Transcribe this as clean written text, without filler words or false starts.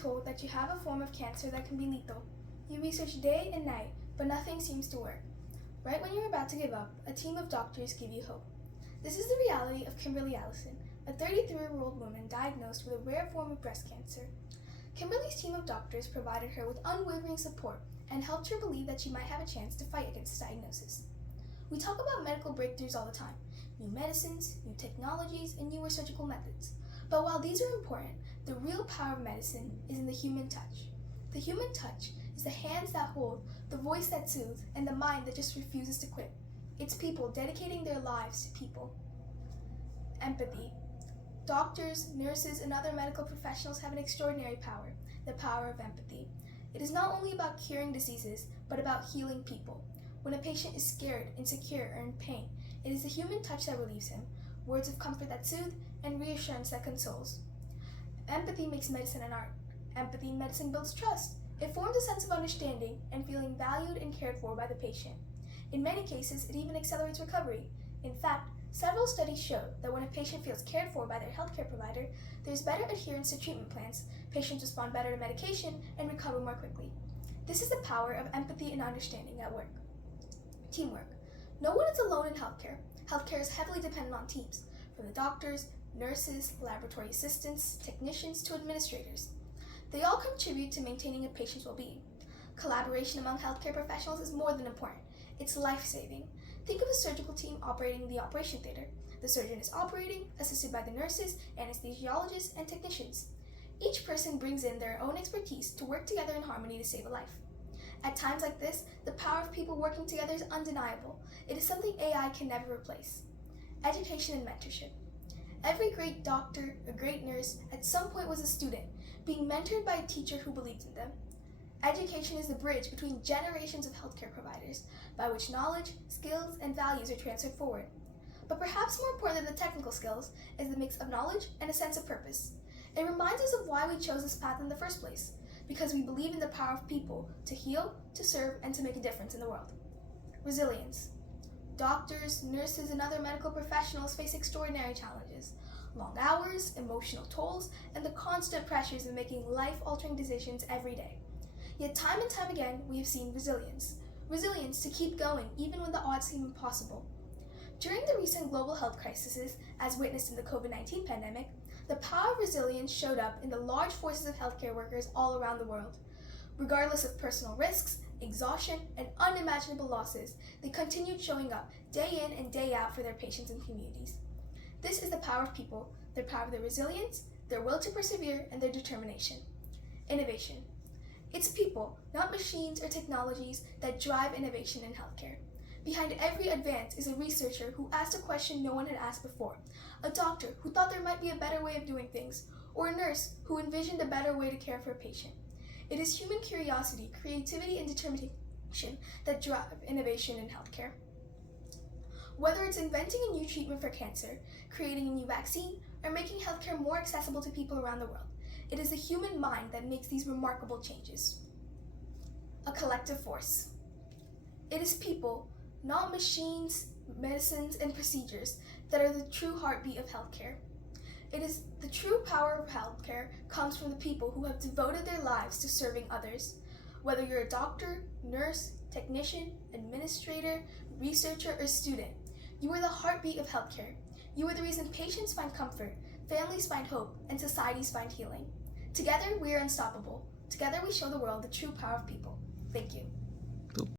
told that you have a form of cancer that can be lethal. You research day and night, but nothing seems to work. Right when you're about to give up, a team of doctors give you hope. This is the reality of Kimberly Allison, a 33-year-old woman diagnosed with a rare form of breast cancer. Kimberly's team of doctors provided her with unwavering support and helped her believe that she might have a chance to fight against the diagnosis. We talk about medical breakthroughs all the time, new medicines, new technologies, and newer surgical methods. But while these are important, the real power of medicine is in the human touch. The human touch is the hands that hold, the voice that soothes, and the mind that just refuses to quit. It's people dedicating their lives to people. Empathy. Doctors, nurses, and other medical professionals have an extraordinary power, the power of empathy. It is not only about curing diseases, but about healing people. When a patient is scared, insecure, or in pain, it is the human touch that relieves him, words of comfort that soothe, and reassurance that consoles. Empathy makes medicine an art. Empathy in medicine builds trust. It forms a sense of understanding and feeling valued and cared for by the patient. In many cases, it even accelerates recovery. In fact, several studies show that when a patient feels cared for by their healthcare provider, there's better adherence to treatment plans, patients respond better to medication, and recover more quickly. This is the power of empathy and understanding at work. Teamwork. No one is alone in healthcare. Healthcare is heavily dependent on teams, from the doctors, nurses, laboratory assistants, technicians, to administrators. They all contribute to maintaining a patient's well-being. Collaboration among healthcare professionals is more than important. It's life-saving. Think of a surgical team operating the operation theater. The surgeon is operating, assisted by the nurses, anesthesiologists, and technicians. Each person brings in their own expertise to work together in harmony to save a life. At times like this, the power of people working together is undeniable. It is something AI can never replace. Education and mentorship. Every great doctor or great nurse at some point was a student, being mentored by a teacher who believed in them. Education is the bridge between generations of healthcare providers, by which knowledge, skills, and values are transferred forward. But perhaps more important than the technical skills is the mix of knowledge and a sense of purpose. It reminds us of why we chose this path in the first place, because we believe in the power of people to heal, to serve, and to make a difference in the world. Resilience. Doctors, nurses, and other medical professionals face extraordinary challenges. Long hours, emotional tolls, and the constant pressures of making life-altering decisions every day. Yet time and time again, we have seen resilience. Resilience to keep going even when the odds seem impossible. During the recent global health crises, as witnessed in the COVID-19 pandemic, the power of resilience showed up in the large forces of healthcare workers all around the world. Regardless of personal risks, exhaustion, and unimaginable losses, they continued showing up day in and day out for their patients and communities. This is the power of people, their power of their resilience, their will to persevere, and their determination. Innovation. It's people, not machines or technologies, that drive innovation in healthcare. Behind every advance is a researcher who asked a question no one had asked before, a doctor who thought there might be a better way of doing things, or a nurse who envisioned a better way to care for a patient. It is human curiosity, creativity, and determination that drive innovation in healthcare. Whether it's inventing a new treatment for cancer, creating a new vaccine, or making healthcare more accessible to people around the world, it is the human mind that makes these remarkable changes. A collective force. It is people, not machines, medicines, and procedures, that are the true heartbeat of healthcare. It is the true power of healthcare comes from the people who have devoted their lives to serving others. Whether you're a doctor, nurse, technician, administrator, researcher, or student, you are the heartbeat of healthcare. You are the reason patients find comfort, families find hope, and societies find healing. Together, we are unstoppable. Together, we show the world the true power of people. Thank you.